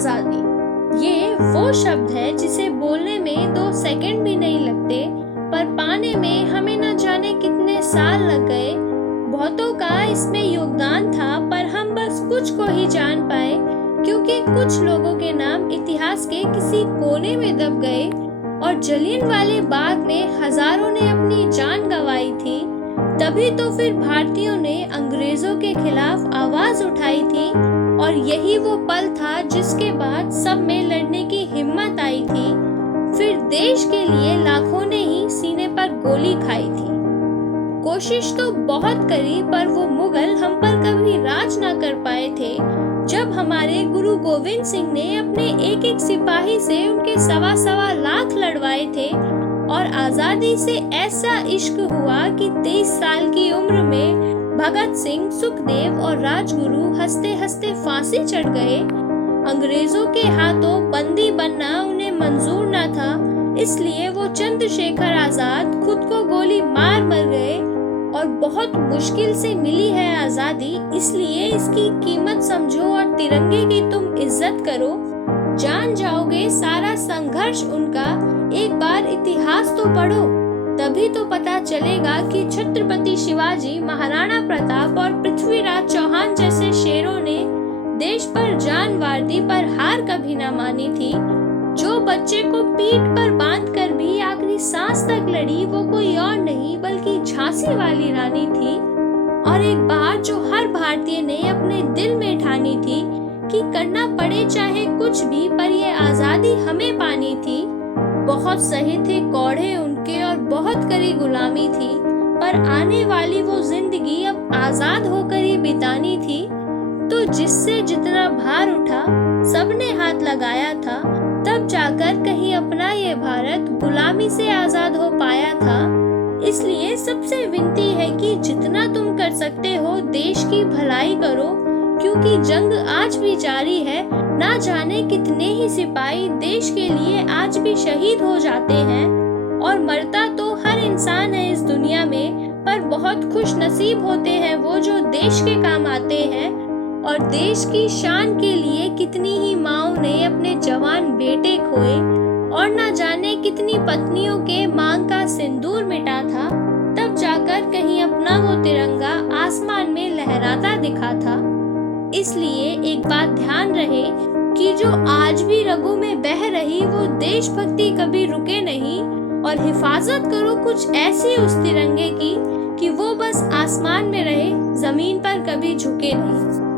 आजादी। ये वो शब्द है जिसे बोलने में 2 सेकंड भी नहीं लगते, पर पाने में हमें न जाने कितने साल लग गए। बहुतों का इसमें योगदान था, पर हम बस कुछ को ही जान पाए, क्योंकि कुछ लोगों के नाम इतिहास के किसी कोने में दब गए। और जलियांवाला बाग में हजारों ने अपनी जान गंवाई थी। तभी तो फिर भारतीयों ने अंग्रेजों के खिलाफ आवाज उठाई थी, और यही वो पल था जिसके बाद सब में लड़ने की हिम्मत आई थी। फिर देश के लिए लाखों ने ही सीने पर गोली खाई थी। कोशिश तो बहुत करी, पर वो मुगल हम पर कभी राज ना कर पाए थे। जब हमारे गुरु गोविंद सिंह ने अपने एक एक सिपाही से उनके 1.25 लाख लड़वाए थे, और आजादी से ऐसा इश्क हुआ कि 23 साल की उम्र में भगत सिंह, सुखदेव और राजगुरु हंसते हंसते फांसी चढ़ गए। अंग्रेजों के हाथों बंदी बनना उन्हें मंजूर न था, इसलिए वो चंद्रशेखर आजाद खुद को गोली मार मर गए। और बहुत मुश्किल से मिली है आजादी, इसलिए इसकी कीमत समझो और तिरंगे की तुम इज्जत करो। जान जाओगे सारा संघर्ष उनका, एक बार इतिहास तो पढ़ो, तभी तो पता चलेगा कि छत्रपति शिवाजी, महाराणा प्रताप और पृथ्वीराज चौहान जैसे शेरों ने देश पर जान वार दी, पर हार कभी ना मानी थी। जो बच्चे को पीठ पर बांधकर भी आखिरी सांस तक लड़ी, वो कोई और नहीं बल्कि झांसी वाली रानी थी। और एक बात जो हर भारतीय ने अपने दिल में ठानी थी कि करना पड़े चाहे कुछ भी, पर ये आजादी हमें पानी थी। बहुत सहे थे कौड़े उनके और बहुत करी गुलामी थी, पर आने वाली वो जिंदगी अब आजाद होकर ही बितानी थी। तो जिससे जितना भार उठा सबने हाथ लगाया था, तब जाकर कहीं अपना ये भारत गुलामी से आजाद हो पाया था। इसलिए सबसे विनती है कि जितना तुम कर सकते हो देश की भलाई करो, क्योंकि जंग आज भी जारी है। ना जाने कितने ही सिपाही देश के लिए आज भी शहीद हो जाते हैं। और मरता तो हर इंसान है इस दुनिया में, पर बहुत खुश नसीब होते हैं वो जो देश के काम आते हैं। और देश की शान के लिए कितनी ही माँओं ने अपने जवान बेटे खोए, और ना जाने कितनी पत्नियों के मांग का सिंदूर मिटा था, तब जाकर कहीं अपना वो तिरंगा आसमान में लहराता दिखा था। इसलिए एक बात ध्यान रहे कि जो आज भी रगों में बह रही, वो देशभक्ति कभी रुके नहीं। और हिफाजत करो कुछ ऐसी उस तिरंगे की कि वो बस आसमान में रहे, जमीन पर कभी झुके नहीं।